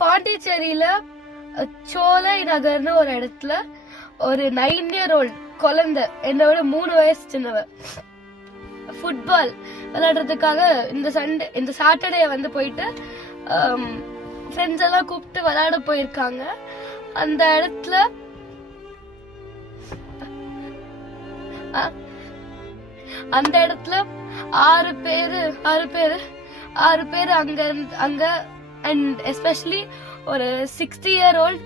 பாண்டிச்சேரியில சோலை நகர்னு ஒரு இடத்துல ஒரு 9-year-old குழந்தை, என்னோட 3 வயசு சின்னவ, ஃபுட்பால் விளையாடுறதுக்காக இந்த சாட்டர்டே வந்து போயிட்டு ஃப்ரெண்ட்ஸ் எல்லாம் கூப்பிட்டு விளையாட போயிருக்காங்க. அந்த இடத்துல ஆறு பேரு அங்க அண்ட் எஸ்பெஷலி ஒரு 60-year-old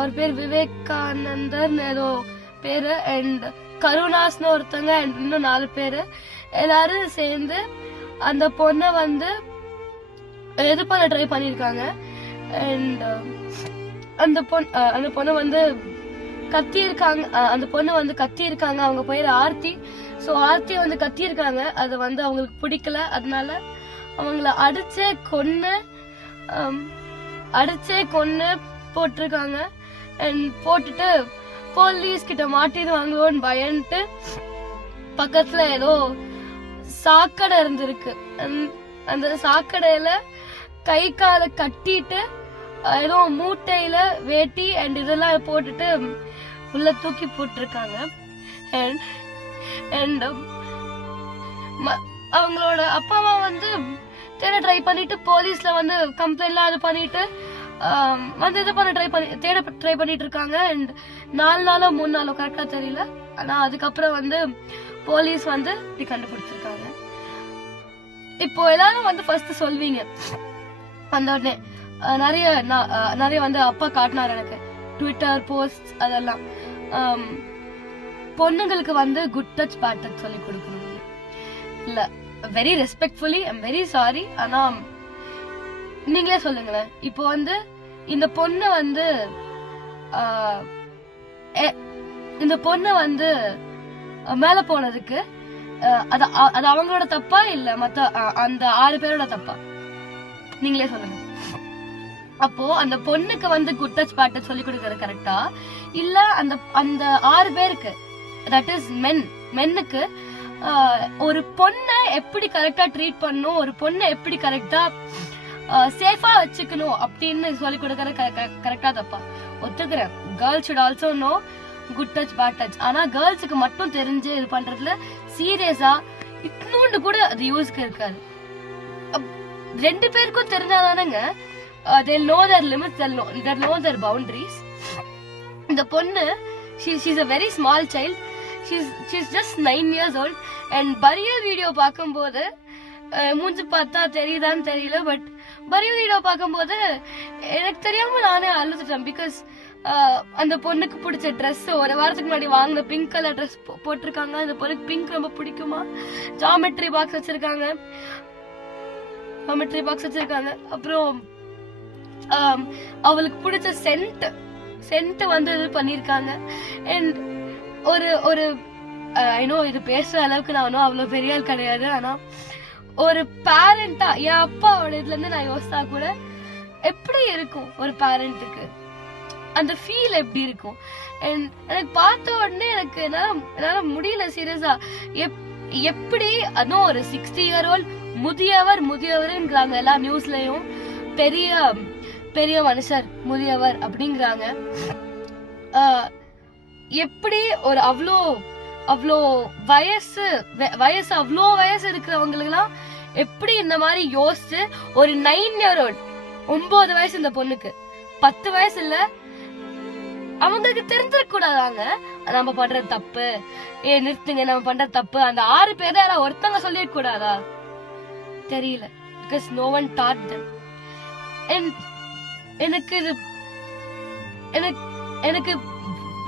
ஒரு பேர் விவேகானந்தர் ஏதோ பேரு, அண்ட் கருணாஸ்னு ஒருத்தங்க, அண்ட் இன்னும் 4 பேரு எல்லாரும் சேர்ந்து அந்த பொண்ணை வந்து இது பண்ண ட்ரை பண்ணிருக்காங்க. அண்ட் அந்த பொண்ணு வந்து கத்தியிருக்காங்க. அவங்க பேரு ஆர்த்தி. சோ ஆர்த்தி வந்து கத்தியிருக்காங்க. அது வந்து அவங்களுக்கு பிடிக்கல. அதனால அவங்கள அடிச்சே கொன்னு போட்டிருக்காங்க. அண்ட் போட்டுட்டு போலீஸ் கிட்ட மாட்டிடுவாங்களோன்னு பயந்துட்டு பக்கத்துல ஏதோ சாக்கடை இருந்திருக்கு. அந்த சாக்கடையில கை காலை கட்டிட்டு ஏதோ மூட்டையில வேட்டி அண்ட் இதெல்லாம் போட்டுட்டு உள்ள தூக்கி போட்டிருக்காங்க. அண்ட் அவங்களோட அப்பா அம்மா வந்து தேட ட்ரை பண்ணிட்டு போலீஸ்ல வந்து கம்ப்ளைண்ட்லாம் அது பண்ணிட்டு வந்து இது பண்ண தேட ட்ரை பண்ணிட்டு இருக்காங்க. அண்ட் 4 நாளோ 3 நாளோ கரெக்டா தெரியல. ஆனா அதுக்கப்புறம் வந்து போலீஸ் வந்து இப்படி கண்டுபிடிச்சிருக்காங்க. இப்போ எல்லாரும் வந்து ஃபர்ஸ்ட் சொல்வீங்க, அந்த உடனே நிறைய வந்து அப்பா காட்டினார் எனக்கு ட்விட்டர் போஸ்ட், அதெல்லாம் பொண்ணுங்களுக்கு வந்து குட் டச் பேட் டச் சொல்லி கொடுக்கணும். இல்ல, very respectfully I'm very sorry. ஆனா நீங்களே சொல்லுங்களேன், இப்போ வந்து இந்த பொண்ணு வந்து மேல போனதுக்கு அது அவங்களோட தப்பா இல்ல மத்த அந்த 6 பேரோட தப்பா? நீங்களே சொல்லுங்க. அப்போ அந்த பொண்ணுக்கு வந்து குட் டச் பேட் டச் சொல்லி கொடுக்கறது கரெக்டா, இல்ல அந்த 6 பேருக்கு, தட் இஸ் மென்னுக்கு ஒரு பொண்ணை எப்படி கரெக்டா ட்ரீட் பண்ணணும், ஒரு பொண்ணை எப்படி கரெக்டா சேஃபா வச்சுக்கணும் அப்படின்னு சொல்லி கொடுக்கறது கரெக்டா தப்பா? ஒத்துக்கிறேன், girls should also no good touch bad touch. ஆனா கேர்ள்ஸுக்கு மட்டும் தெரிஞ்சு இது பண்றதுல சீரியஸா இட்னூண்டு கூட அது யூஸ்க்கு இருக்காது. 2 பேருக்கும் தெரிஞ்சாதானங்க they'll know their limits, they'll know their boundaries. இந்த பொண்ணு she's a very small child, she's just 9 years old. and பரியல் video பார்க்கும்போது மூஞ்சி பார்த்தா தெரியுதான்னு தெரியல, பட் பரியல் வீடியோ பார்க்கும்போது எனக்கு தெரியாம நானே அழுதுட்டேன். பிகாஸ் அந்த பொண்ணுக்கு பிடிச்ச ட்ரெஸ் ஒரு வாரத்துக்கு முன்னாடி வாங்கின பிங்க் கலர் ட்ரெஸ் போட்டிருக்காங்க. அந்த பொண்ணுக்கு பிங்க் ரொம்ப பிடிக்குமா, ஜாமெட்ரி பாக்ஸ் வச்சிருக்காங்க. அப்புறம் அவளுக்கு பிடிச்ச சென்ட் வந்து இது பண்ணிருக்காங்க. அண்ட் ஒரு ஐ நோ இது பேசுற அளவுக்கு நான் அவ்வளவு பெரிய ஆள் கிடையாது. ஆனா ஒரு பேரண்டா என் அப்பாவோட இதுல இருந்து நான் யோசிச்சா கூட எப்படி இருக்கும் ஒரு பேரண்ட்டுக்கு, அந்த ஃபீல் எப்படி இருக்கும். அண்ட் எனக்கு பார்த்த உடனே எனக்கு என்னால முடியல சீரியஸா. எப்படி அதுவும் ஒரு 60-year-old முதியவர்ங்கிறாங்க எல்லா நியூஸ்லயும், பெரிய மனுஷர் முதியவர் அப்படிங்கிறாங்க. எப்படி ஒரு அவ்வளோ வயசு இருக்கிறவங்களுக்கு எல்லாம் எப்படி இந்த மாதிரி யோசிச்சு ஒரு 9-year-old 9 வயசு, இந்த பொண்ணுக்கு 10 வயசு இல்ல, அவங்களுக்கு தெரிஞ்சிட கூடாதாங்க நம்ம பண்றது தப்பு, நிறுத்துங்க நம்ம பண்றது தப்பு. அந்த 6 பேர் யாராவது ஒருத்தங்க சொல்லிட கூடாதா? தெரியல, because no one taught them. and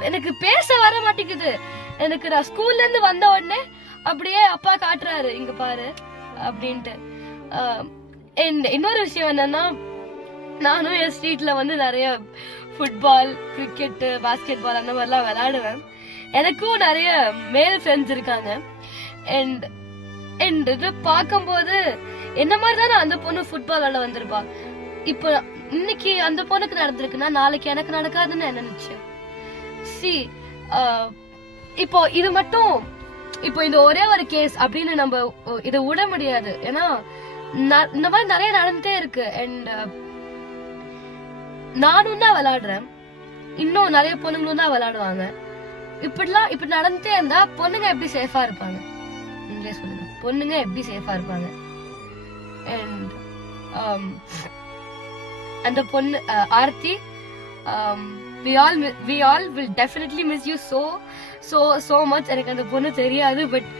எனக்கு பேச வர மாட்டேங்குது. எனக்கு நான் ஸ்கூல்ல இருந்து வந்த உடனே அப்படியே அப்பா காட்டுறாரு, இங்க பாரு அப்படின்ட்டு. இன்னொரு விஷயம் என்னன்னா, நானும் என் ஸ்ட்ரீட்ல வந்து நிறைய ஃபுட்பால், கிரிக்கெட், பாஸ்கெட் பால் அந்த மாதிரிலாம் விளையாடுவேன். எனக்கும் நிறைய மேல் ஃப்ரெண்ட்ஸ் இருக்காங்க. அண்ட் இது பார்க்கும்போது என்ன மாதிரி தானே அந்த பொண்ணு ஃபுட்பால் விளையாட வந்திருப்பா. இப்போ இன்னைக்கு அந்த பொண்ணுக்கு நடந்திருக்குன்னா நாளைக்கு எனக்கு நடக்காதுன்னு என்ன நிச்சயம்? இப்போ இது மட்டும், இப்போ இந்த ஒரே ஒரு கேஸ் அப்படின்னு நம்ம இதை விட முடியாது. ஏன்னா இந்த மாதிரி நிறைய நடந்துட்டே இருக்கு. அண்ட் நானும் தான் விளையாடுறேன், இன்னும் நிறைய பொண்ணுங்களும் தான் விளையாடுவாங்க. இப்படி நடந்துட்டே இருந்தா பொண்ணுங்க எப்படி சேஃபா இருப்பாங்க? நீங்களே சொல்லுங்க, பொண்ணுங்க எப்படி சேஃபா இருப்பாங்க? அண்ட் அந்த பொண்ணு Aarthi, we all will definitely miss you so much. எனக்கு அந்த பொண்ணு தெரியாது, பட்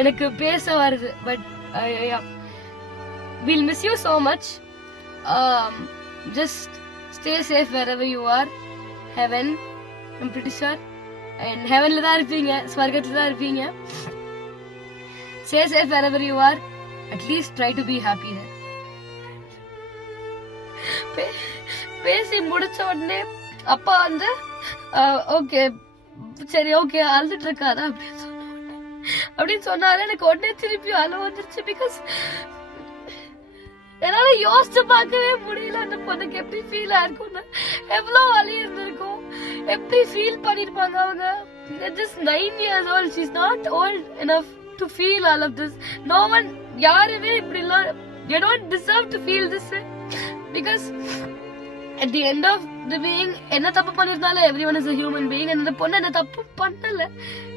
எனக்கு பேச வருது. But we'll miss you so much. Just stay safe wherever you are. Heaven, I'm pretty sure, and heavenல தான் இருப்பீங்க, ஸ்வர்கத்துல தான் இருப்பீங்க. Stay safe wherever you are. At least try to be happy there. பேசி முடிச்ச உடனே அப்பா வந்து ஓகே சரி ஓகே அழுதுட்டு இருக்காதா அப்படின்னு சொன்னாரு. எனக்கு உடனே திருப்பி அழுவ வந்துருச்சு. பிகாஸ் என்னால யோசிச்சு பார்க்கவே முடியல அந்த பொண்ணுக்கு எப்படி ஃபீல் ஆயிருக்கும், எவ்வளவு வலி இருந்திருக்கும், எப்படி ஃபீல் பண்ணிருப்பாங்க அவங்க. just 9 years old, she's not old enough to feel all of this. No one, யாருமே இப்படி எல்லாம், you don't deserve to feel this because at the end of the being, என்ன தப்பு பண்ணிருந்தாலும் everyone is a human being. அந்த பொண்ணு என்ன தப்பு பண்ணல,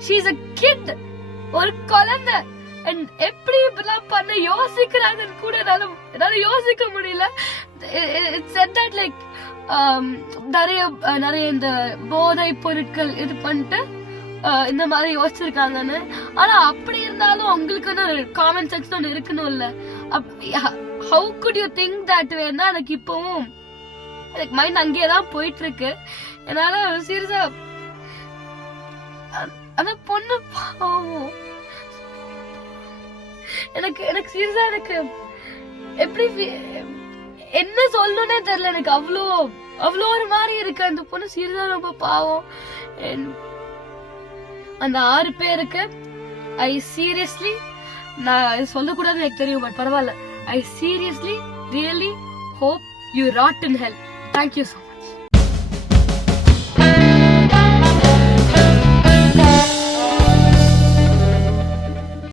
she is a kid, ஒரு குழந்தை. and எப்படி இப்படிலாம் பண்ண யோசிக்கிறாங்கன்னு கூட என்னால யோசிக்க முடியல. it said that like நிறைய இந்த போதை பொருட்கள் இது பண்ணிட்டு இந்த மாதிரி யோசிச்சிருக்காங்கன்னு. ஆனா அப்படி இருந்தாலும் உங்களுக்கு காமன் சென்ஸ் ஒன்று இருக்கணும் இல்ல? how could you think that way? எனக்கு இப்பவும் எனக்கு மைண்ட் அங்கேயேதான் போயிட்டு இருக்கு. என்னால சீரியஸா அந்த பொண்ணு பாவம், எனக்கு சீரியஸா எனக்கு எப்படி என்ன சொல்லணும்னே தெரியல. எனக்கு அவ்வளோ ஒரு மாதிரி இருக்கு. அந்த பொண்ணு சீரியஸா ரொம்ப பாவம். அந்த 6 பேருக்கு ஐ சீரியஸ்லி, நான் சொல்லக்கூடாதுன்னு எனக்கு தெரியும், பட் பரவாயில்ல, I seriously really hope you rot in hell. Thank you so much.